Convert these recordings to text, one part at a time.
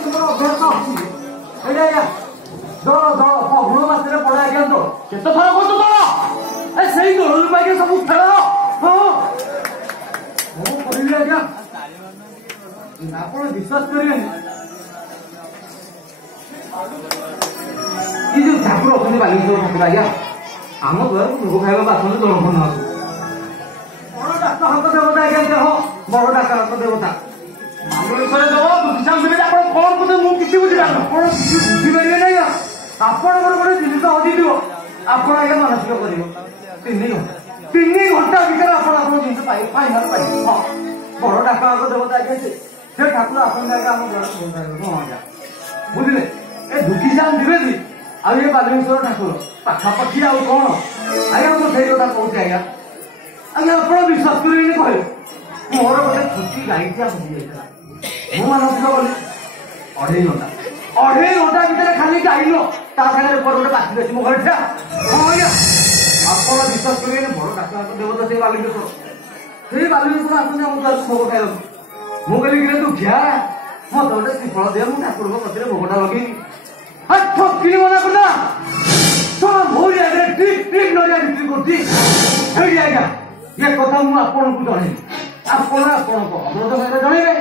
ଅଭ୍ୟାସ ଅଛି ଏଇଟା ଆଜ୍ଞା ଦଳ ଦଳ ଫଗୁଣ ମାସରେ ପଡେ ଆଜ୍ଞା ତ କେତେ ଥର କରୁଛୁ ଦଳ ସେଇ ଦଳରୁ ପାଇକି ସବୁ ଖେଳ ହଁ ମୁଁ କହିବି ଆଜ୍ଞା ଆପଣ ବିଶ୍ୱାସ କରିବେନି କି ଯୋଉ ଠାକୁର ଅଛନ୍ତି ବାଲେଶ୍ୱର ଠାକୁର ଆଜ୍ଞା ଆମ ଦ୍ୱାରା ଭୋଗ ଖାଇବାକୁ ଆସନ୍ତି ଦଳପନ ବଡ ଡାକ ହାତ ଦେବତା ଆଜ୍ଞା ଦେହ ବଡ ଡାକ ହାତ ଦେବତା ବାଲେଶ୍ୱରରେ ଦେବ ଆପଣ କଣ କହୁଛନ୍ତି ମୁଁ କିଛି ବୁଝିପାରୁନି ଆପଣ କିଛି ବୁଝିପାରିବେ ନାହିଁ ଆପଣଙ୍କର ଗୋଟେ ଜିନିଷ ହଜିଯିବ ଆପଣ ଆଜ୍ଞା ମାନସିକ କରିବ 3 ଘଣ୍ଟା ଭିତରେ ଆପଣ ଆପଣଙ୍କ ଜିନିଷ ଫାଇନାଲ ପାଇବେ ହଁ ବଡ ଡାକ ହାତ ଦେବତା ଆଜ୍ଞା ସେ ଠାକୁର ଆସନ୍ତି ଆଜ୍ଞା ଆମ ଦ୍ୱାରା ହଁ ଆଜ୍ଞା ବୁଝିଲେ ଏ ଦୁଃଖୀ ଚାନ୍ଦ ଦିବେନି ଆଉ ଏ ବାଲେଶ୍ୱର ଠାକୁର ପାଖାପାଖି ଆଉ କଣ ଆଜ୍ଞା ମୁଁ ସେଇ କଥା କହୁଛି ଆଜ୍ଞା ଆଜ୍ଞା ଆପଣ ବିଶ୍ୱାସ କରିବେନି କହିବେ ମୋର ଗୋଟେ ଛୁଟି ଗାଈଟା ହଜିଯାଇଥିଲା ମୁଁ ମାନସିକ କଲି 2.5 ଘଣ୍ଟା ଭିତରେ ଖାଲି ଗାଇଲ ତା ସାଙ୍ଗରେ ଉପରେ ଗୋଟେ ବାକି ଅଛି ମୋ ଘରେ ଠିଆ ହଁ ଆଜ୍ଞା ଆପଣ ବିଶ୍ୱାସ କରିବେନି ବଡ ଡାକ୍ତର ଦେବତା ସେଇ ବାଲେଶ୍ୱର ଆସନ୍ତି ଆମ ଦ୍ୱାରା ଭୋଗ ଖାଇବାକୁ ମୁଁ କହିଲି କିରେ ତୁ ଝିଆରା ମତେ ଗୋଟେ ଶ୍ରୀଫଳ ଦିଅ ମୁଁ ଠାକୁରଙ୍କ କତିରେ ଭୋଗଟା ଲଗେଇବି ଠକିନି ମନା କରିଦେଲା ଶୁଣ ଭଉଣୀ ଆଗରେ ଠିକ୍ ନଡ଼ିଆ ବିକ୍ରି କରୁଛି ସେଇଠି ଆଜ୍ଞା ଏ କଥା ମୁଁ ଆପଣଙ୍କୁ ଜଣେଇବି ଆପଣ ଆପଣଙ୍କ ଅନୁରୋଧ ଭାବରେ ଜଣେଇବେ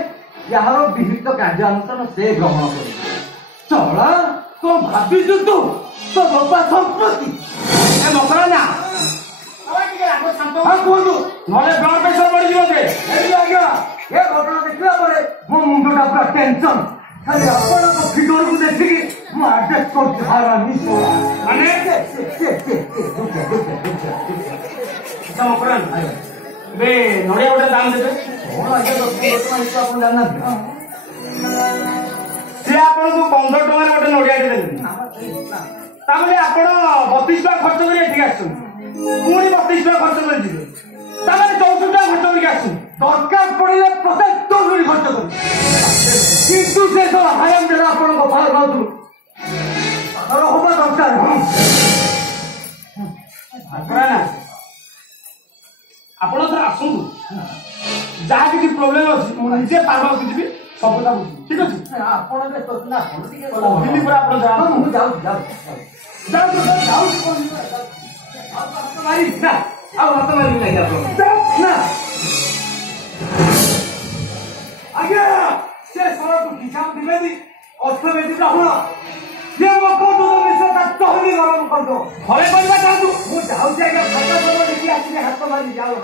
यार विहित कार्यानुष्ठान से ग्रहण कर चला तो भाविचु तू तो बापा संपत्ति मकरा ना कहतु ना ब्लड प्रेसर बढ़ी आज्ञा ये घटना देखला मो मुंडा पूरा टेंशन खाली आपण फिगर को देखिकी मु एडजस्ट कर माने बे नड़िया गोटे दाम देते कौन आज्ञा 10 टଙ୍କା ଆପଣ ଜାଣିନାହାନ୍ତି ସେ ଆପଣଙ୍କୁ 15 ଟଙ୍କାରେ ଗୋଟେ ନଡ଼ିଆଟେ ଦେବେ ତାମାନେ ଆପଣ 32 ଟଙ୍କା ଖର୍ଚ୍ଚ କରି ଏଠିକି ଆସୁଛନ୍ତି ପୁଣି 32 ଟଙ୍କା ଖର୍ଚ୍ଚ କରି ଯିବେ ତାମାନେ 14 ଟଙ୍କା ଖର୍ଚ୍ଚ କରିକି ଆସୁଛନ୍ତି ଦରକାର ପଡ଼ିଲେ ପ୍ରତ୍ୟେକ 10 ମିନିଟ୍ ଖର୍ଚ୍ଚ କରୁ କିନ୍ତୁ ସେ ସବୁ ହାୟାମ ଦେଲା ଆପଣଙ୍କ ବାହାର ରହୁଥିଲୁ ହବା ଦରକାର ନା ଆପଣ ଥରେ ଆସନ୍ତୁ ଯାହା କିଛି ପ୍ରୋବ୍ଲେମ ଅଛି ମୁଁ ନିଜେ ପାର୍ବାକୁ ଯିବି ସବୁ କଥା ବୁଝିବି ଠିକ ଅଛି ଆପଣ କହିଲି ପୁରା ଆପଣ ଯାଆନ୍ତୁ ମୁଁ ଯାଉଛି ଆଉ ହାତ ମାରିବି ନାହିଁ ନା ଆଜ୍ଞା ସେ ସଡ଼କ କିସାନ ଦିବେନି ଅର୍ଥନୈତିକ ହୁଣ ये वो कोटो विषय का तहली गरम कर दो घरे बनवा चाहतु मु जाउछि आगे खाता सब देखि आछि हाथ मारी जाओ